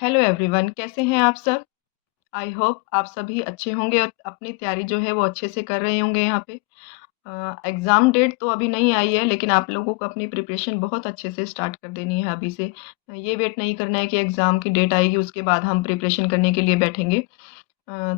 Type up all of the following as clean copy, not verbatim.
Hello everyone, कैसे हैं आप सब? आई होप आप सभी अच्छे होंगे और अपनी तैयारी जो है वो अच्छे से कर रहे होंगे यहाँ पे। एग्ज़ाम डेट तो अभी नहीं आई है, लेकिन आप लोगों को अपनी प्रिपरेशन बहुत अच्छे से स्टार्ट कर देनी है अभी से। ये वेट नहीं करना है कि एग्ज़ाम की डेट आएगी उसके बाद हम प्रिपरेशन करने के लिए बैठेंगे।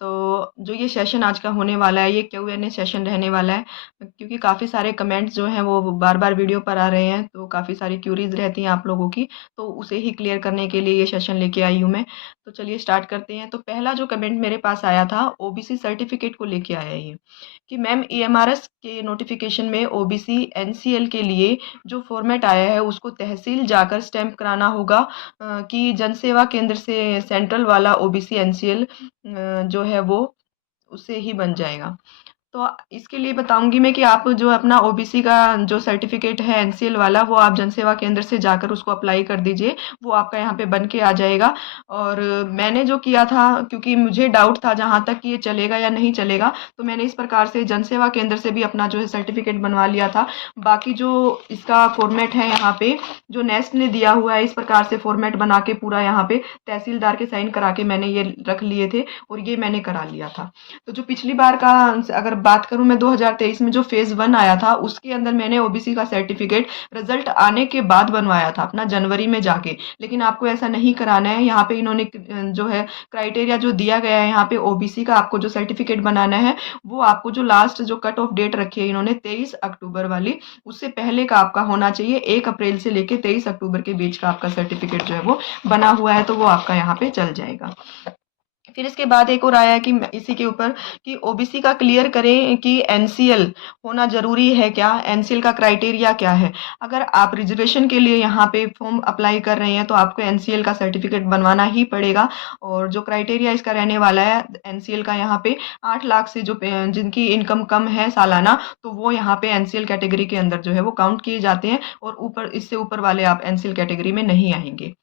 तो जो ये सेशन आज का होने वाला है, ये क्यू&ए सेशन रहने वाला है, क्योंकि काफ़ी सारे कमेंट्स जो हैं वो बार-बार वीडियो पर आ रहे हैं, तो काफ़ी सारी क्यूरीज़ रहती हैं आप लोगों की, तो उसे ही क्लियर करने के लिए ये सेशन लेके आई हूँ मैं। तो चलिए स्टार्ट करते हैं। तो पहला जो कमेंट मेरे पास आया था, ओबीसी सर्टिफिकेट को लेके आया ये, कि मैम ईएमआरएस के नोटिफिकेशन में ओबीसी एनसीएल के लिए जो फॉर्मेट आया है उसको तहसील जाकर स्टैम्प कराना होगा, कि जनसेवा केंद्र से सेंट्रल वाला ओबीसी एनसीएल जो है वो उससे ही बन जाएगा। तो इसके लिए बताऊँगी मैं कि आप जो अपना ओबीसी का जो सर्टिफ़िकेट है एनसीएल वाला, वो आप जनसेवा केंद्र से जाकर उसको अप्लाई कर दीजिए। वो आपका यहाँ पे बन के आ जाएगा। और मैंने जो किया था, क्योंकि मुझे डाउट था जहाँ तक कि ये चलेगा या नहीं चलेगा, तो मैंने इस प्रकार से जनसेवा केंद्र से भी अपना जो है सर्टिफ़िकेट बनवा लिया था। बाकी जो इसका फ़ॉर्मेट है यहाँ पे, जो नेस्ट ने दिया हुआ है, इस प्रकार से फ़ॉर्मेट बना के पूरा यहाँ पे तहसीलदार के साइन करा के मैंने ये रख लिए थे और ये मैंने करा लिया था। तो जो पिछली बार का अगर बात करूँ मैं, 2023 में जो फ़ेज़ 1 आया था, उसके अंदर मैंने ओबीसी का सर्टिफ़िकेट रिज़ल्ट आने के बाद बनवाया था अपना जनवरी में जाके। लेकिन आपको ऐसा नहीं कराना है। यहाँ पे इन्होंने जो है क्राइटेरिया जो दिया गया है यहाँ पे, ओबीसी का आपको जो सर्टिफ़िकेट बनाना है, वो आपको जो लास्ट जो कट ऑफ डेट रखी है इन्होंने 23 अक्टूबर वाली, उससे पहले का आपका होना चाहिए। 1 अप्रैल से लेके 23 अक्टूबर के बीच का आपका सर्टिफ़िकेट जो है वो बना हुआ है, तो वो आपका यहाँ पे चल जाएगा। फिर इसके बाद एक और आया है कि इसी के ऊपर, कि ओबीसी का क्लियर करें कि एनसीएल होना ज़रूरी है क्या? एनसीएल का क्राइटेरिया क्या है? अगर आप रिजर्वेशन के लिए यहाँ पे फॉर्म अप्लाई कर रहे हैं, तो आपको एनसीएल का सर्टिफिकेट बनवाना ही पड़ेगा। और जो क्राइटेरिया इसका रहने वाला है एनसीएल का, यहाँ पे 8 लाख से जो जिनकी इनकम कम है सालाना, तो वो यहाँ पे एनसीएल कैटेगरी के अंदर जो है वो काउंट किए जाते हैं, और ऊपर इससे ऊपर वाले आप एनसीएल कैटेगरी में नहीं आएंगे।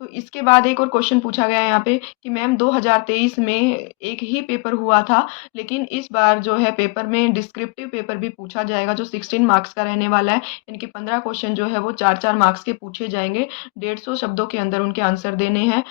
तो इसके बाद एक और क्वेश्चन पूछा गया है यहाँ पे, कि मैम 2023 में एक ही पेपर हुआ था, लेकिन इस बार जो है पेपर में डिस्क्रिप्टिव पेपर भी पूछा जाएगा, जो 16 मार्क्स का रहने वाला है। इनके 15 क्वेश्चन जो है वो 4-4 मार्क्स के पूछे जाएंगे। 150 शब्दों के अंदर उनके आंसर देने हैं।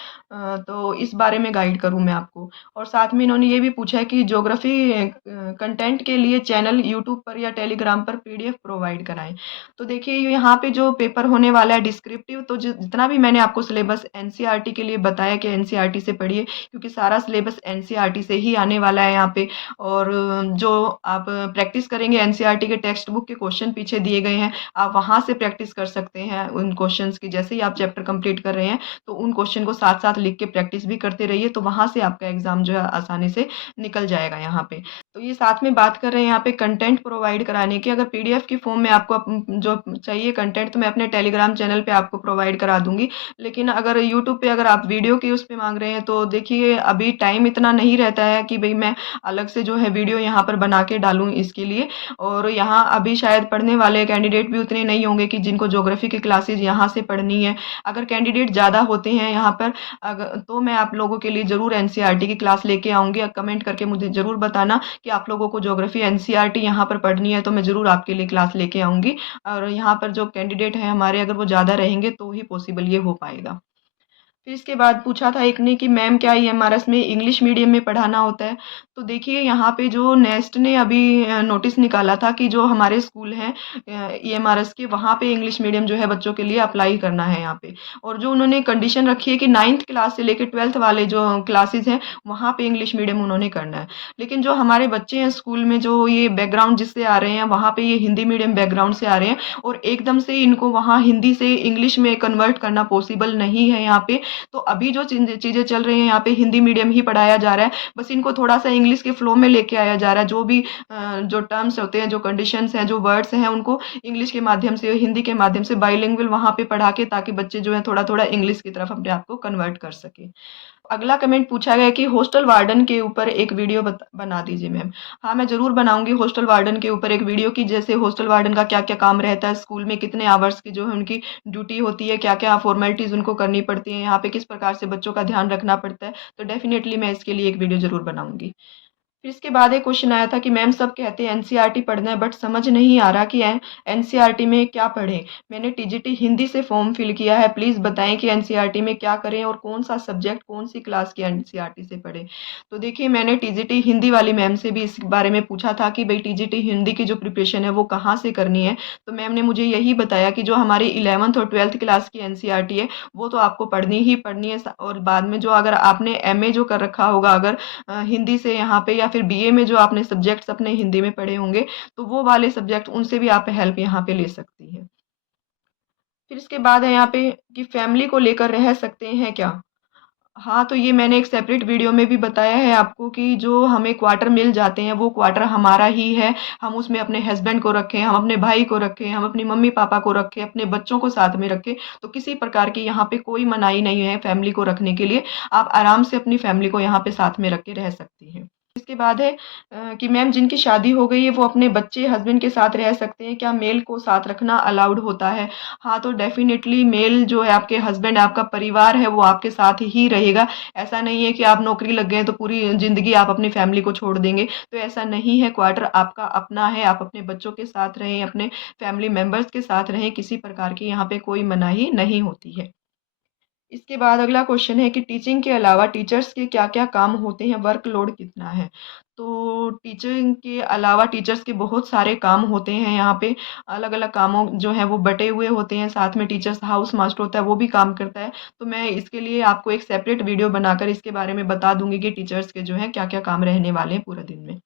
तो इस बारे में गाइड करूँ मैं आपको। और साथ में इन्होंने ये भी पूछा है कि ज्योग्राफी कंटेंट के लिए चैनल यूट्यूब पर या टेलीग्राम पर पीडीएफ प्रोवाइड कराएं। तो देखिए यहाँ पे जो पेपर होने वाला है डिस्क्रिप्टिव, तो जितना भी मैंने आपको सिलेबस एनसीईआरटी के लिए बताया कि एनसीईआरटी से पढ़िए, क्योंकि सारा सिलेबस एनसीईआरटी से ही आने वाला है यहाँ पे। और जो आप प्रैक्टिस करेंगे, एनसीईआरटी के टेक्स्ट बुक के क्वेश्चन पीछे दिए गए हैं, आप वहाँ से प्रैक्टिस कर सकते हैं उन क्वेश्चंस की। जैसे ही आप चैप्टर कंप्लीट कर रहे हैं, तो उन क्वेश्चन को साथ साथ लिख के प्रैक्टिस भी करते रहिए, तो वहाँ से आपका एग्जाम जो है आसानी से निकल जाएगा यहाँ पे। तो ये साथ में बात कर रहे हैं यहाँ पे कंटेंट प्रोवाइड कराने की। अगर पीडीएफ की फॉर्म में आपको जो चाहिए कंटेंट, तो मैं अपने टेलीग्राम चैनल पे आपको प्रोवाइड करा दूंगी। लेकिन अगर यूट्यूब पे अगर आप वीडियो की उस पे मांग रहे हैं, तो देखिए अभी टाइम इतना नहीं रहता है कि भाई मैं अलग से जो है वीडियो यहाँ पर बना के डालूँ इसके लिए। और यहाँ अभी शायद पढ़ने वाले कैंडिडेट भी उतने नहीं होंगे कि जिनको ज्योग्राफी की क्लासेज यहाँ से पढ़नी है। अगर कैंडिडेट ज़्यादा होते हैं यहाँ पर, अगर तो मैं आप लोगों के लिए ज़रूर एनसीईआरटी की क्लास लेके आऊँगी। कमेंट करके मुझे ज़रूर बताना कि आप लोगों को ज्योग्राफी एनसीईआरटी यहाँ पर पढ़नी है, तो मैं ज़रूर आपके लिए क्लास लेके आऊँगी। और यहाँ पर जो कैंडिडेट हैं हमारे, अगर वो ज़्यादा रहेंगे तो ही पॉसिबल ये हो पाएगा। फिर इसके बाद पूछा था एक ने कि मैम क्या ईएमआरएस में इंग्लिश मीडियम में पढ़ाना होता है? तो देखिए यहाँ पे जो नेस्ट ने अभी नोटिस निकाला था कि जो हमारे स्कूल हैं ईएमआरएस के, वहाँ पे इंग्लिश मीडियम जो है बच्चों के लिए अप्लाई करना है यहाँ पे। और जो उन्होंने कंडीशन रखी है कि 9th क्लास से लेकर 12th वाले जो क्लासेस हैं, वहाँ पे इंग्लिश मीडियम उन्होंने करना है। लेकिन जो हमारे बच्चे हैं स्कूल में, जो ये बैकग्राउंड जिससे आ रहे हैं, वहाँ पे ये हिंदी मीडियम बैकग्राउंड से आ रहे हैं, और एकदम से इनको वहाँ हिंदी से इंग्लिश में कन्वर्ट करना पॉसिबल नहीं है यहाँ पे। तो अभी जो चीज़ें चल रही हैं यहाँ पे, हिंदी मीडियम ही पढ़ाया जा रहा है। बस इनको थोड़ा सा इंग्लिश के फ्लो में लेके आया जा रहा है। जो भी जो टर्म्स होते हैं, जो कंडीशंस हैं, जो वर्ड्स हैं, उनको इंग्लिश के माध्यम से, हिंदी के माध्यम से बाइलिंगुअल वहाँ पे पढ़ा के, ताकि बच्चे जो है थोड़ा थोड़ा इंग्लिश की तरफ अपने आप को कन्वर्ट कर सके। अगला कमेंट पूछा गया कि हॉस्टल वार्डन के ऊपर एक वीडियो बना दीजिए मैम। हाँ, मैं ज़रूर बनाऊंगी हॉस्टल वार्डन के ऊपर एक वीडियो, की जैसे हॉस्टल वार्डन का क्या क्या काम रहता है स्कूल में, कितने आवर्स की जो है उनकी ड्यूटी होती है, क्या क्या फॉर्मेलिटीज़ उनको करनी पड़ती है यहाँ पे, किस प्रकार से बच्चों का ध्यान रखना पड़ता है। तो डेफिनेटली मैं इसके लिए एक वीडियो ज़रूर बनाऊंगी। फिर इसके बाद एक क्वेश्चन आया था कि मैम सब कहते हैं एनसीईआरटी पढ़ना है बट समझ नहीं आ रहा कि एनसीईआरटी में क्या पढ़ें। मैंने टीजीटी हिंदी से फॉर्म फिल किया है, प्लीज़ बताएं कि एनसीईआरटी में क्या करें और कौन सा सब्जेक्ट कौन सी क्लास की एनसीईआरटी से पढ़ें। तो देखिए, मैंने टीजीटी हिंदी वाली मैम से भी इस बारे में पूछा था कि भाई टीजीटी हिंदी की जो प्रिपरेशन है वो कहाँ से करनी है। तो मैम ने मुझे यही बताया कि जो हमारी 11th और 12th क्लास की एनसीईआरटी है वो तो आपको पढ़नी ही पढ़नी है। और बाद में जो अगर आपने एमए जो कर रखा होगा अगर हिंदी से यहाँ पे, या फिर बीए में जो आपने सब्जेक्ट्स अपने हिंदी में पढ़े होंगे, तो वो वाले सब्जेक्ट उनसे भी आप हेल्प यहाँ पे ले सकती हैं। फिर इसके बाद है यहाँ पे कि फैमिली को लेकर रह सकते हैं क्या? हाँ, तो ये मैंने एक सेपरेट वीडियो में भी बताया है आपको कि जो हमें क्वार्टर मिल जाते हैं वो क्वार्टर हमारा ही है। हम उसमें अपने हस्बैंड को रखें, हम अपने भाई को रखें, हम अपनी मम्मी पापा को रखें, अपने बच्चों को साथ में रखें, तो किसी प्रकार की यहाँ पे कोई मनाही नहीं है फैमिली को रखने के लिए। आप आराम से अपनी फैमिली को यहाँ पे साथ में रख के रह सकती हैं। इसके बाद है कि मैम जिनकी शादी हो गई है वो अपने बच्चे हस्बैंड के साथ रह सकते हैं क्या? मेल को साथ रखना अलाउड होता है? हाँ, तो डेफ़िनेटली मेल जो है आपके हस्बैंड, आपका परिवार है वो आपके साथ ही रहेगा। ऐसा नहीं है कि आप नौकरी लग गए हैं तो पूरी ज़िंदगी आप अपनी फैमिली को छोड़ देंगे, तो ऐसा नहीं है। क्वार्टर आपका अपना है, आप अपने बच्चों के साथ रहें, अपने फैमिली मेंबर्स के साथ रहें, किसी प्रकार की यहाँ पे कोई मनाही नहीं होती है। इसके बाद अगला क्वेश्चन है कि टीचिंग के अलावा टीचर्स के क्या-क्या काम होते हैं, वर्कलोड कितना है? तो टीचिंग के अलावा टीचर्स के बहुत सारे काम होते हैं यहाँ पे, अलग-अलग कामों जो हैं वो बँटे हुए होते हैं, साथ में टीचर्स हाउस मास्टर होता है वो भी काम करता है। तो मैं इसके लिए आपको एक सेपरेट वीडियो बनाकर इसके बारे में बता दूँगी कि टीचर्स के जो हैं क्या-क्या काम रहने वाले हैं पूरे दिन में।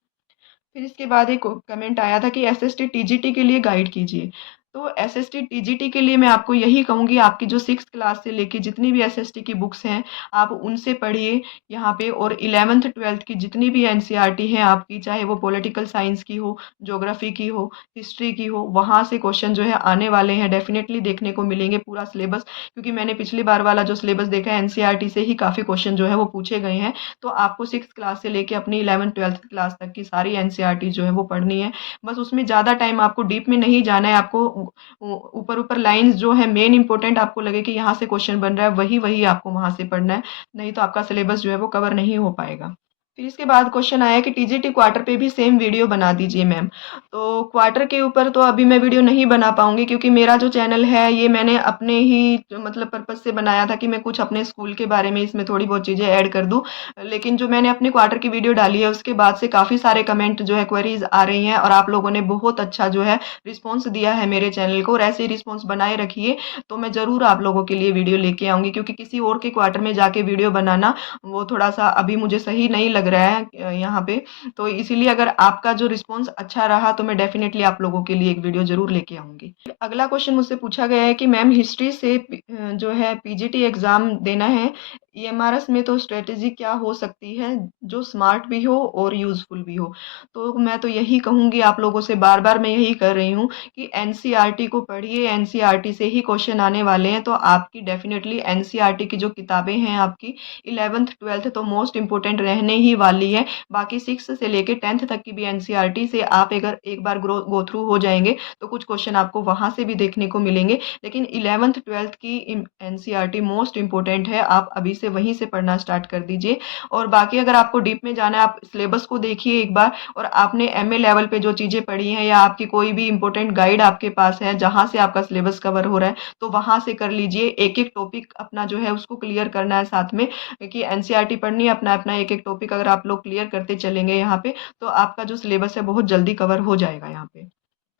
फिर इसके बाद एक कमेंट आया था कि एसएसटी टीजीटी के लिए गाइड कीजिए। तो एसएसटी टीजीटी के लिए मैं आपको यही कहूँगी, आपकी जो 6th क्लास से लेके जितनी भी एसएसटी की बुक्स हैं, आप उनसे पढ़िए यहाँ पे। और 11th 12th की जितनी भी एनसीईआरटी है आपकी, चाहे वो पॉलिटिकल साइंस की हो, ज्योग्राफी की हो, हिस्ट्री की हो, वहाँ से क्वेश्चन जो है आने वाले हैं, डेफ़िनेटली देखने को मिलेंगे पूरा सिलेबस। क्योंकि मैंने पिछली बार वाला जो सिलेबस देखा है एनसीईआरटी से ही काफ़ी क्वेश्चन जो है वो पूछे गए हैं। तो आपको 6th क्लास से लेके अपनी 11th-12th क्लास तक की सारी एनसीईआरटी जो है वो पढ़नी है। बस उसमें ज़्यादा टाइम आपको डीप में नहीं जाना है, आपको ऊपर-ऊपर लाइन्स जो है मेन इम्पोर्टेंट आपको लगे कि यहाँ से क्वेश्चन बन रहा है, वही-वही आपको वहाँ से पढ़ना है, नहीं तो आपका सिलेबस जो है वो कवर नहीं हो पाएगा। फिर इसके बाद क्वेश्चन आया कि टीजीटी क्वार्टर पे भी सेम वीडियो बना दीजिए मैम। तो क्वार्टर के ऊपर तो अभी मैं वीडियो नहीं बना पाऊँगी, क्योंकि मेरा जो चैनल है ये मैंने अपने ही मतलब पर्पज़ से बनाया था कि मैं कुछ अपने स्कूल के बारे में इसमें थोड़ी बहुत चीज़ें ऐड कर दूँ। लेकिन जो मैंने अपने क्वार्टर की वीडियो डाली है उसके बाद से काफ़ी सारे कमेंट जो है, क्वेरीज़ आ रही हैं, और आप लोगों ने बहुत अच्छा जो है रिस्पॉन्स दिया है मेरे चैनल को, और ऐसे ही रिस्पॉन्स बनाए रखिए। तो मैं ज़रूर आप लोगों के लिए वीडियो लेके आऊँगी, क्योंकि किसी और के क्वार्टर में जाके वीडियो बनाना वो थोड़ा-सा अभी मुझे सही नहीं लग रहा है यहाँ पे। तो इसीलिए अगर आपका जो रिस्पॉन्स अच्छा रहा तो मैं डेफ़िनेटली आप लोगों के लिए एक वीडियो ज़रूर लेके आऊँगी। अगला क्वेश्चन मुझसे पूछा गया है कि मैम हिस्ट्री से जो है पीजीटी एग्ज़ाम देना है, ईएमआरएस में तो स्ट्रैटेजी क्या हो सकती है जो स्मार्ट भी हो और यूज़फुल भी हो? तो मैं तो यही कहूँगी आप लोगों से, बार-बार मैं यही कर रही हूँ कि एनसीईआरटी को पढ़िए, एनसीईआरटी से ही क्वेश्चन आने वाले हैं। तो आपकी डेफ़िनेटली एनसीईआरटी की जो किताबें हैं आपकी 11th 12th तो मोस्ट इम्पोर्टेंट रहने ही वाली है। बाकी 6 से लेके 10th तक की भी एनसीईआरटी से आप अगर एक बार गो थ्रू हो जाएँगे तो कुछ क्वेश्चन आपको वहाँ से भी देखने को मिलेंगे। लेकिन 11th 12th की एनसीईआरटी मोस्ट इम्पोर्टेंट है, आप अभी से वहीं से पढ़ना स्टार्ट कर दीजिए। और बाकी अगर आपको डीप में जाना है, आप सिलेबस को देखिए एक बार, और आपने एमए लेवल पे जो चीज़ें पढ़ी हैं या आपकी कोई भी इम्पोर्टेंट गाइड आपके पास है जहाँ से आपका सिलेबस कवर हो रहा है, तो वहाँ से कर लीजिए। एक-एक टॉपिक अपना जो है उसको क्लियर करना है साथ में, क्योंकि एनसीईआरटी पढ़नी है, अपना-अपना एक-एक टॉपिक अगर आप लोग क्लियर करते चलेंगे यहाँ पे, तो आपका जो सिलेबस है बहुत जल्दी कवर हो जाएगा यहाँ पे।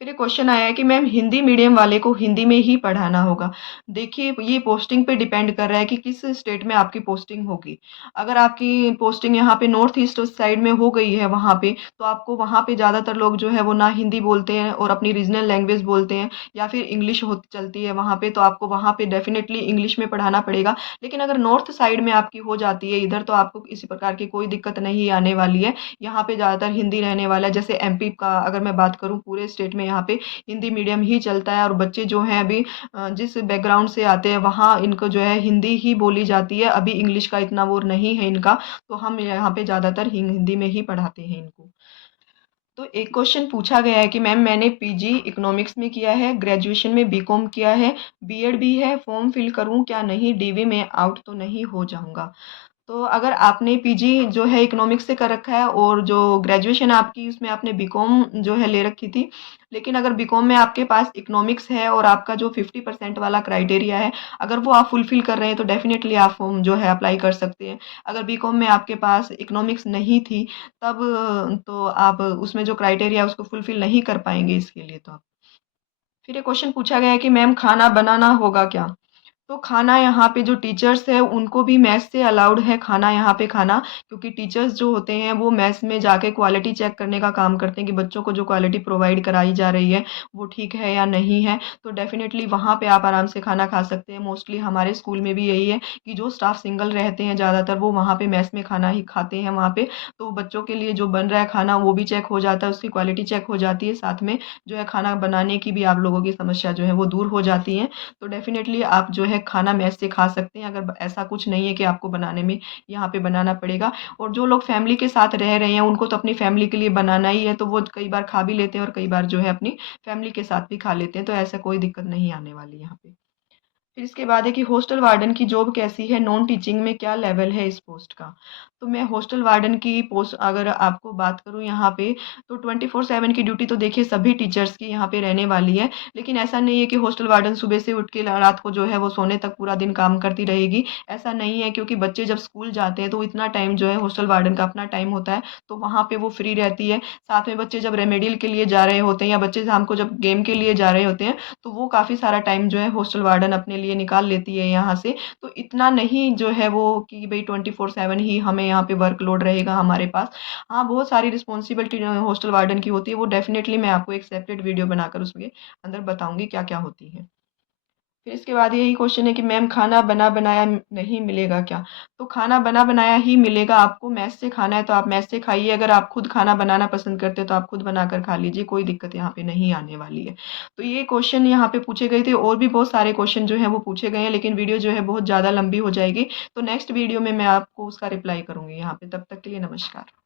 फिर एक क्वेश्चन आया है कि मैम हिंदी मीडियम वाले को हिंदी में ही पढ़ाना होगा। देखिए, ये पोस्टिंग पे डिपेंड कर रहा है कि किस स्टेट में आपकी पोस्टिंग होगी। अगर आपकी पोस्टिंग यहाँ पे नॉर्थ ईस्ट साइड में हो गई है वहाँ पे, तो आपको वहाँ पे ज़्यादातर लोग जो है वो ना हिंदी बोलते हैं और अपनी रीजनल लैंग्वेज बोलते हैं, या फिर इंग्लिश हो चलती है वहाँ पे, तो आपको वहाँ पे डेफ़िनेटली इंग्लिश में पढ़ाना पड़ेगा। लेकिन अगर नॉर्थ साइड में आपकी हो जाती है इधर, तो आपको किसी प्रकार की कोई दिक्कत नहीं आने वाली है। यहाँ पे ज़्यादातर हिंदी रहने वाला है। जैसे एमपी का अगर मैं बात करूँ, पूरे स्टेट में यहाँ पे हिंदी मीडियम ही चलता है, और बच्चे जो हैं अभी जिस बैकग्राउंड से आते हैं वहाँ इनको जो है हिंदी ही बोली जाती है। अभी इंग्लिश का इतना वो नहीं है इनका, तो हम यहाँ पे ज़्यादातर हिंदी में ही पढ़ाते हैं इनको। तो एक क्वेश्चन पूछा गया है कि मैम मैंने पीजी इकोनॉमिक्स में किया है, ग्रेजुएशन में बीकॉम किया है, बीएड भी है, फॉर्म फिल करूँ क्या नहीं, डीवी में आउट तो नहीं हो जाऊँगा? तो अगर आपने पीजी जो है इकोनॉमिक्स से कर रखा है और जो ग्रेजुएशन आपकी उसमें आपने बीकॉम जो है ले रखी थी, लेकिन अगर बीकॉम में आपके पास इकोनॉमिक्स है और आपका जो 50% वाला क्राइटेरिया है, अगर वो आप फुलफिल कर रहे हैं तो डेफिनेटली आप फॉर्म जो है अप्लाई कर सकते हैं। अगर बीकॉम में आपके पास इकोनॉमिक्स नहीं थी, तब तो आप उसमें जो क्राइटेरिया है उसको फुलफिल नहीं कर पाएंगे इसके लिए तो आप। फिर ये क्वेश्चन पूछा गया है कि मैम खाना बनाना होगा क्या? तो खाना यहाँ पे जो टीचर्स है उनको भी मेस से अलाउड है खाना यहाँ पे खाना, क्योंकि टीचर्स जो होते हैं वो मेस में जाके क्वालिटी चेक करने का काम करते हैं कि बच्चों को जो क्वालिटी प्रोवाइड कराई जा रही है वो ठीक है या नहीं है। तो डेफिनेटली वहाँ पे आप आराम से खाना खा सकते हैं। मोस्टली हमारे स्कूल में भी यही है कि जो स्टाफ सिंगल रहते हैं ज़्यादातर वो वहाँ पे मेस में खाना ही खाते हैं वहाँ पे। तो बच्चों के लिए जो बन रहा है खाना वो भी चेक हो जाता है, उसकी क्वालिटी चेक हो जाती है, साथ में जो है खाना बनाने की भी आप लोगों की समस्या जो है वो दूर हो जाती है। तो डेफ़िनेटली आप जो है खाना मेस से खा सकते हैं, अगर ऐसा कुछ नहीं है कि आपको बनाने में यहाँ पे बनाना पड़ेगा। और जो लोग फैमिली के साथ रह रहे हैं उनको तो अपनी फैमिली के लिए बनाना ही है, तो वो कई बार खा भी लेते हैं और कई बार जो है अपनी फैमिली के साथ भी खा लेते हैं, तो ऐसा कोई दिक्कत नहीं आने वाली यहाँ पे। फिर इसके बाद है कि हॉस्टल वार्डन की जॉब कैसी है? नॉन टीचिंग में क्या लेवल है इस पोस्ट का? तो मैं हॉस्टल वार्डन की पोस्ट अगर आपको बात करूँ यहाँ पे, तो 24/7 की ड्यूटी तो देखिए सभी टीचर्स की यहाँ पे रहने वाली है। लेकिन ऐसा नहीं है कि हॉस्टल वार्डन सुबह से उठ के रात को जो है वो सोने तक पूरा दिन काम करती रहेगी, ऐसा नहीं है, क्योंकि बच्चे जब स्कूल जाते हैं तो इतना टाइम जो है हॉस्टल वार्डन का अपना टाइम होता है, तो वहाँ पे वो फ्री रहती है। साथ में बच्चे जब रेमेडियल के लिए जा रहे होते हैं या बच्चे शाम को जब गेम के लिए जा रहे होते हैं, तो वो काफ़ी सारा टाइम जो है हॉस्टल वार्डन अपने लिए निकाल लेती है यहाँ से। तो इतना नहीं जो है वो कि भई 24/7 ही हमें यहाँ पे वर्कलोड रहेगा हमारे पास। हाँ, बहुत सारी रिस्पॉन्सिबिलिटी हॉस्टल वार्डन की होती है, वो डेफ़िनेटली मैं आपको एक सेपरेट वीडियो बनाकर उसके अंदर बताऊँगी क्या-क्या होती है। फिर इसके बाद यही क्वेश्चन है कि मैम खाना बना-बनाया नहीं मिलेगा क्या? तो खाना बना-बनाया ही मिलेगा आपको, मेस से खाना है तो आप मेस से खाइए, अगर आप खुद खाना बनाना पसंद करते हैं तो आप खुद बनाकर खा लीजिए, कोई दिक्कत यहाँ पे नहीं आने वाली है। तो ये क्वेश्चन यहाँ पे पूछे गए थे, और भी बहुत सारे क्वेश्चन जो हैं वो पूछे गए हैं, लेकिन वीडियो जो है बहुत ज़्यादा लंबी हो जाएगी, तो नेक्स्ट वीडियो में मैं आपको उसका रिप्लाई करूँगी यहाँ पे। तब तक के लिए नमस्कार।